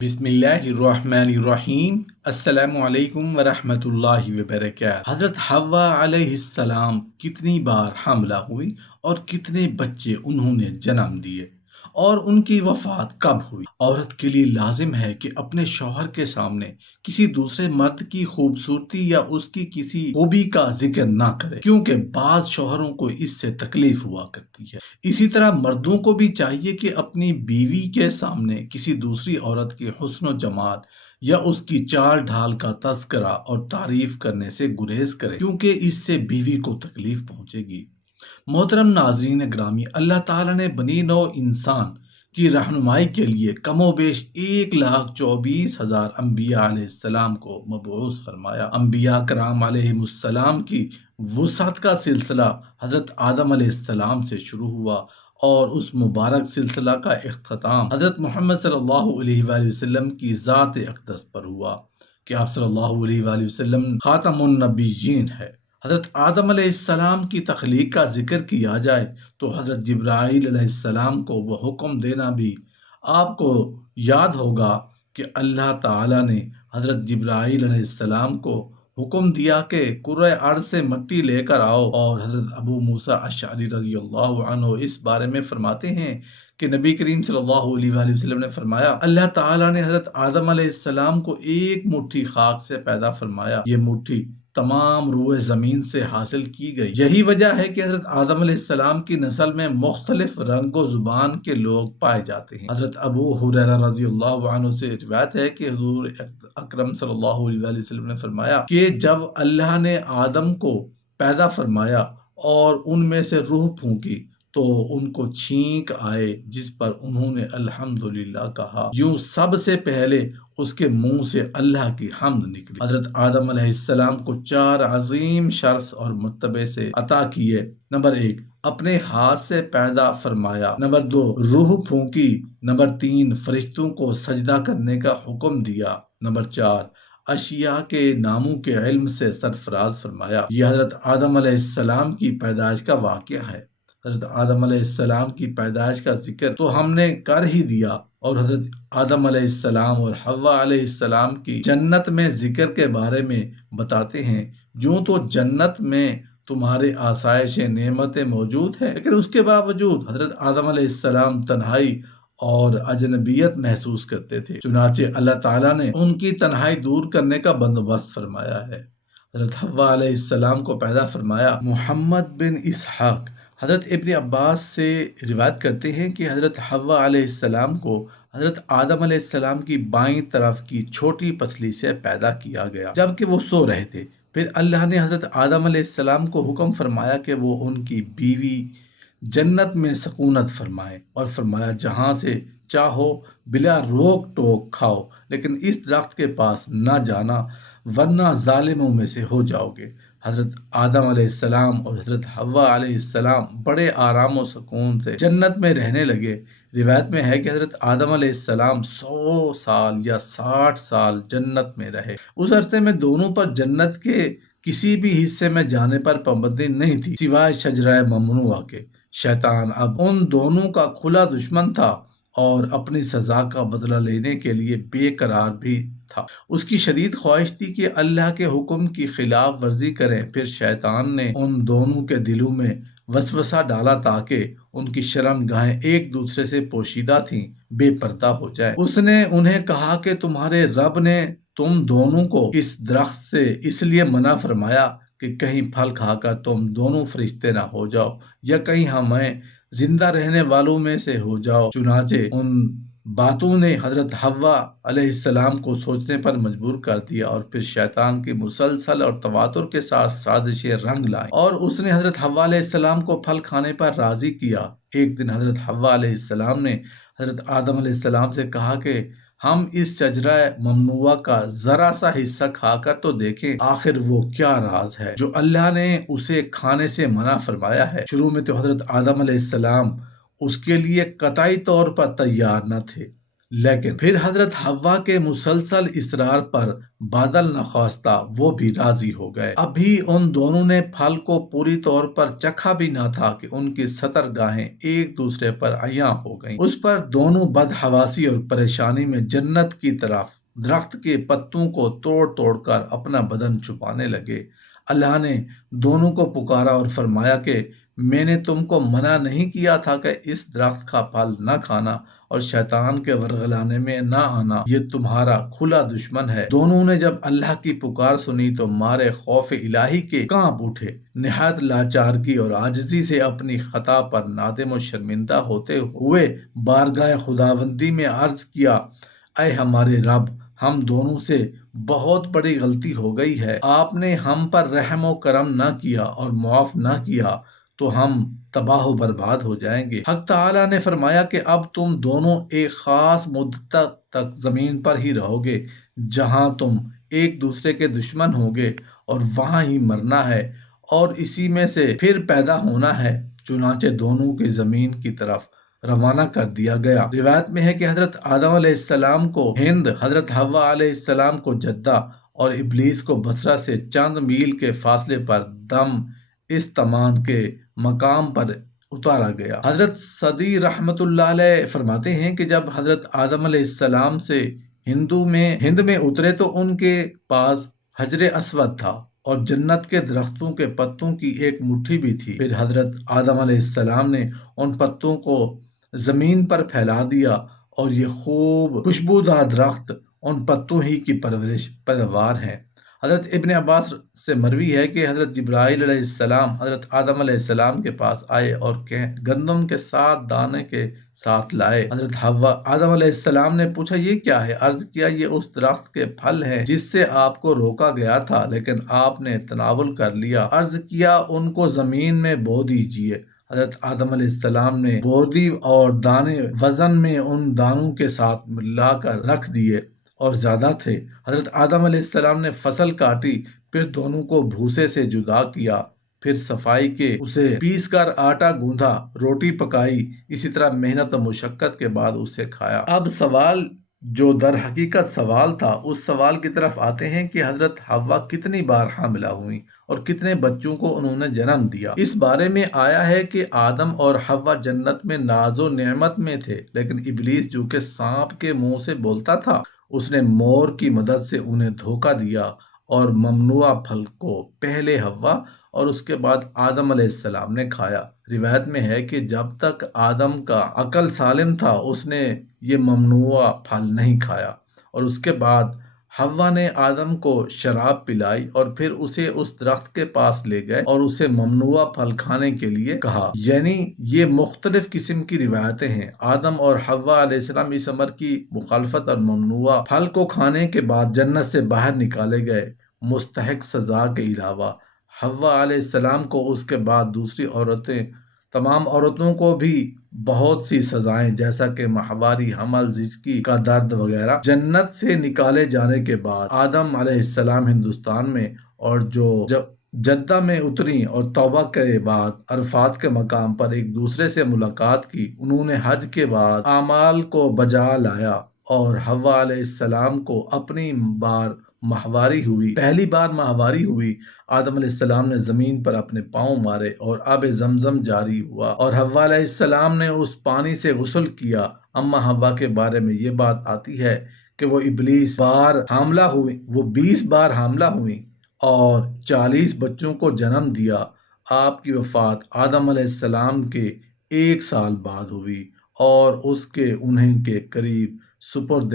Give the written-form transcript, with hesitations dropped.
بسم اللہ الرحمن الرحیم۔ السلام علیکم ورحمۃ اللہ وبرکاتہ۔ حضرت حوا علیہ السلام کتنی بار حاملہ ہوئی اور کتنے بچے انہوں نے جنم دیے اور ان کی وفات کب ہوئی؟ عورت کے لیے لازم ہے کہ اپنے شوہر کے سامنے کسی دوسرے مرد کی خوبصورتی یا اس کی کسی خوبی کا ذکر نہ کرے، کیونکہ بعض شوہروں کو اس سے تکلیف ہوا کرتی ہے۔ اسی طرح مردوں کو بھی چاہیے کہ اپنی بیوی کے سامنے کسی دوسری عورت کے حسن و جمال یا اس کی چال ڈھال کا تذکرہ اور تعریف کرنے سے گریز کرے، کیونکہ اس سے بیوی کو تکلیف پہنچے گی۔ محترم ناظرین گرامی، اللہ تعالیٰ نے بنی نوع انسان کی رہنمائی کے لیے کم و بیش 1,24,000 انبیاء علیہ السلام کو مبعوث فرمایا۔ انبیاء کرام علیہ السلام کی وسعت کا سلسلہ حضرت آدم علیہ السلام سے شروع ہوا اور اس مبارک سلسلہ کا اختتام حضرت محمد صلی اللہ علیہ وآلہ وسلم کی ذات اقدس پر ہوا کہ آپ صلی اللہ علیہ وآلہ وسلم خاتم النبیین ہے۔ حضرت آدم علیہ السلام کی تخلیق کا ذکر کیا جائے تو حضرت جبرائیل علیہ السلام کو وہ حکم دینا بھی آپ کو یاد ہوگا کہ اللہ تعالیٰ نے حضرت جبرائیل علیہ السلام کو حکم دیا کہ کرۂ ارض سے مٹی لے کر آؤ، اور حضرت ابو موسیٰ اشعری رضی اللہ عنہ اس بارے میں فرماتے ہیں کہ نبی کریم صلی اللہ علیہ وآلہ وسلم نے فرمایا، اللہ تعالیٰ نے حضرت آدم علیہ السلام کو ایک مٹھی خاک سے پیدا فرمایا، یہ مٹھی تمام روئے زمین سے حاصل کی گئی۔ یہی وجہ ہے کہ حضرت آدم علیہ السلام کی نسل میں مختلف رنگ و زبان کے لوگ پائے جاتے ہیں۔ حضرت ابو ہریرہ رضی اللہ عنہ سے روایت ہے کہ حضور اکرم صلی اللہ علیہ وآلہ وسلم نے فرمایا کہ جب اللہ نے آدم کو پیدا فرمایا اور ان میں سے روح پھونکی تو ان کو چھینک آئے، جس پر انہوں نے الحمدللہ کہا۔ یوں سب سے پہلے اس کے منہ سے اللہ کی حمد نکلی۔ حضرت آدم علیہ السلام کو 4 عظیم شرف اور مرتبے سے عطا کیے۔ نمبر 1، اپنے ہاتھ سے پیدا فرمایا۔ نمبر 2، روح پھونکی۔ نمبر 3، فرشتوں کو سجدہ کرنے کا حکم دیا۔ نمبر 4، اشیاء کے ناموں کے علم سے سرفراز فرمایا۔ یہ حضرت آدم علیہ السلام کی پیدائش کا واقعہ ہے۔ حضرت آدم علیہ السلام کی پیدائش کا ذکر تو ہم نے کر ہی دیا، اور حضرت آدم علیہ السلام اور حوا علیہ السلام کی جنت میں ذکر کے بارے میں بتاتے ہیں، جو تو جنت میں تمہارے آسائش نعمتیں موجود ہیں، لیکن اس کے باوجود حضرت آدم علیہ السلام تنہائی اور اجنبیت محسوس کرتے تھے، چنانچہ اللہ تعالیٰ نے ان کی تنہائی دور کرنے کا بندوبست فرمایا ہے۔ حضرت حوا علیہ السلام کو پیدا فرمایا۔ محمد بن اسحاق حضرت ابن عباس سے روایت کرتے ہیں کہ حضرت حوا علیہ السلام کو حضرت آدم علیہ السلام کی بائیں طرف کی چھوٹی پسلی سے پیدا کیا گیا جبکہ وہ سو رہے تھے۔ پھر اللہ نے حضرت آدم علیہ السلام کو حکم فرمایا کہ وہ ان کی بیوی جنت میں سکونت فرمائے، اور فرمایا جہاں سے چاہو بلا روک ٹوک کھاؤ، لیکن اس درخت کے پاس نہ جانا ورنہ ظالموں میں سے ہو جاؤ گے۔ حضرت آدم علیہ السلام اور حضرت حوا علیہ السلام بڑے آرام و سکون سے جنت میں رہنے لگے۔ روایت میں ہے کہ حضرت آدم علیہ السلام 100 سال یا 60 سال جنت میں رہے۔ اس عرصے میں دونوں پر جنت کے کسی بھی حصے میں جانے پر پابندی نہیں تھی سوائے شجرہ ممنوعہ کے۔ شیطان اب ان دونوں کا کھلا دشمن تھا اور اپنی سزا کا بدلہ لینے کے لیے بے قرار بھی تھا۔ اس کی شدید خواہش تھی کہ اللہ کے حکم کی خلاف ورزی کریں۔ پھر شیطان نے ان دونوں کے دلوں میں وسوسہ ڈالا تاکہ ان کی شرم گاہیں ایک دوسرے سے پوشیدہ تھیں، بے پردہ ہو جائے۔ اس نے انہیں کہا کہ تمہارے رب نے تم دونوں کو اس درخت سے اس لیے منع فرمایا کہ کہیں پھل کھا کر تم دونوں فرشتے نہ ہو جاؤ، یا کہیں ہمیں زندہ رہنے والوں میں سے ہو جاؤ۔ چنانچہ ان باتوں نے حضرت حوا علیہ السلام کو سوچنے پر مجبور کر دیا، اور پھر شیطان کی مسلسل اور تواتر کے ساتھ سازشیں رنگ لائیں، اور اس نے حضرت حوا علیہ السلام کو پھل کھانے پر راضی کیا۔ ایک دن حضرت حوا علیہ السلام نے حضرت آدم علیہ السلام سے کہا کہ ہم اس شجرہ ممنوعہ کا ذرا سا حصہ کھا کر تو دیکھیں، آخر وہ کیا راز ہے جو اللہ نے اسے کھانے سے منع فرمایا ہے۔ شروع میں تو حضرت آدم علیہ السلام اس کے لیے قطعی طور پر تیار نہ تھے، لیکن پھر حضرت حوا کے مسلسل اصرار پر بادل نخواستہ وہ بھی راضی ہو گئے۔ ابھی ان دونوں نے پھل کو پوری طور پر چکھا بھی نہ تھا کہ ان کی سطر گاہیں ایک دوسرے پر عیاں ہو گئیں۔ اس پر دونوں بدحواسی اور پریشانی میں جنت کی طرف درخت کے پتوں کو توڑ توڑ کر اپنا بدن چھپانے لگے۔ اللہ نے دونوں کو پکارا اور فرمایا کہ میں نے تم کو منع نہیں کیا تھا کہ اس درخت کا پھل نہ کھانا اور شیطان کے ورغلانے میں نہ آنا، یہ تمہارا کھلا دشمن ہے۔ دونوں نے جب اللہ کی پکار سنی تو مارے خوف الہی کے کانپ اٹھے، نہایت لاچارگی اور عاجزی سے اپنی خطا پر نادم و شرمندہ ہوتے ہوئے بارگاہ خداوندی میں عرض کیا، اے ہمارے رب، ہم دونوں سے بہت بڑی غلطی ہو گئی ہے۔ آپ نے ہم پر رحم و کرم نہ کیا اور معاف نہ کیا تو ہم تباہ و برباد ہو جائیں گے۔ حق تعالیٰ نے فرمایا کہ اب تم دونوں ایک خاص مدت تک زمین پر ہی رہو گے، جہاں تم ایک دوسرے کے دشمن ہوگے اور وہاں ہی مرنا ہے اور اسی میں سے پھر پیدا ہونا ہے۔ چنانچہ دونوں کی زمین کی طرف روانہ کر دیا گیا۔ روایت میں ہے کہ حضرت آدم علیہ السلام کو ہند، حضرت حوا علیہ السلام کو جدہ اور ابلیس کو بصرہ سے چند میل کے فاصلے پر دم استمان کے مقام پر اتارا گیا۔ حضرت صدی رحمت اللہ علیہ فرماتے ہیں کہ جب حضرت آدم علیہ السلام سے ہند میں اترے تو ان کے پاس حجر اسود تھا اور جنت کے درختوں کے پتوں کی ایک مٹھی بھی تھی۔ پھر حضرت آدم علیہ السلام نے ان پتوں کو زمین پر پھیلا دیا اور یہ خوب خوشبودار درخت ان پتوں ہی کی پیداوار ہے۔ حضرت ابن عباس سے مروی ہے کہ حضرت جبرائیل علیہ السلام حضرت آدم علیہ السلام کے پاس آئے اور گندم کے 7 دانے کے ساتھ لائے۔ حضرت حوا آدم علیہ السلام نے پوچھا، یہ کیا ہے؟ عرض کیا، یہ اس درخت کے پھل ہیں جس سے آپ کو روکا گیا تھا لیکن آپ نے تناول کر لیا۔ عرض کیا، ان کو زمین میں بو دیجئے۔ حضرت آدم علیہ السلام نے بو دی اور دانے وزن میں ان دانوں کے ساتھ ملا کر رکھ دیے اور زیادہ تھے۔ حضرت آدم علیہ السلام نے فصل کاٹی، پھر دونوں کو بھوسے سے جدا کیا، پھر صفائی کے اسے پیس کر آٹا گوندھا، روٹی پکائی، اسی طرح محنت و مشقت کے بعد اسے کھایا۔ اب سوال جو در حقیقت سوال تھا، اس سوال کی طرف آتے ہیں کہ حضرت حوا کتنی بار حاملہ ہوئیں اور کتنے بچوں کو انہوں نے جنم دیا۔ اس بارے میں آیا ہے کہ آدم اور حوا جنت میں ناز و نعمت میں تھے، لیکن ابلیس جو کہ سانپ کے منہ سے بولتا تھا، اس نے مور کی مدد سے انہیں دھوکہ دیا اور ممنوع پھل کو پہلے حوا اور اس کے بعد آدم علیہ السلام نے کھایا۔ روایت میں ہے کہ جب تک آدم کا عقل سالم تھا اس نے یہ ممنوع پھل نہیں کھایا، اور اس کے بعد حوا نے آدم کو شراب پلائی اور پھر اسے اس درخت کے پاس لے گئے اور اسے ممنوع پھل کھانے کے لیے کہا۔ یعنی یہ مختلف قسم کی روایتیں ہیں۔ آدم اور حوا علیہ السلام اس امر کی مخالفت اور ممنوع پھل کو کھانے کے بعد جنت سے باہر نکالے گئے، مستحق سزا کے علاوہ۔ حوا علیہ السلام کو اس کے بعد دوسری تمام عورتوں کو بھی بہت سی سزائیں جیسا کہ ماہواری حمل، زچگی کا درد وغیرہ۔ جنت سے نکالے جانے کے بعد آدم علیہ السلام ہندوستان میں اور جو جدہ میں اتری اور توبہ کے بعد عرفات کے مقام پر ایک دوسرے سے ملاقات کی، انہوں نے حج کے بعد اعمال کو بجا لایا اور حوا علیہ السلام کو اپنی پہلی بار ماہواری ہوئی۔ آدم علیہ السلام نے زمین پر اپنے پاؤں مارے اور آب زمزم جاری ہوا اور حوا علیہ السلام نے اس پانی سے غسل کیا۔ اما حوا کے بارے میں یہ بات آتی ہے کہ وہ 20 بار حاملہ ہوئیں اور 40 بچوں کو جنم دیا۔ آپ کی وفات آدم علیہ السلام کے 1 سال بعد ہوئی اور اس کے انہیں کے قریب سپرد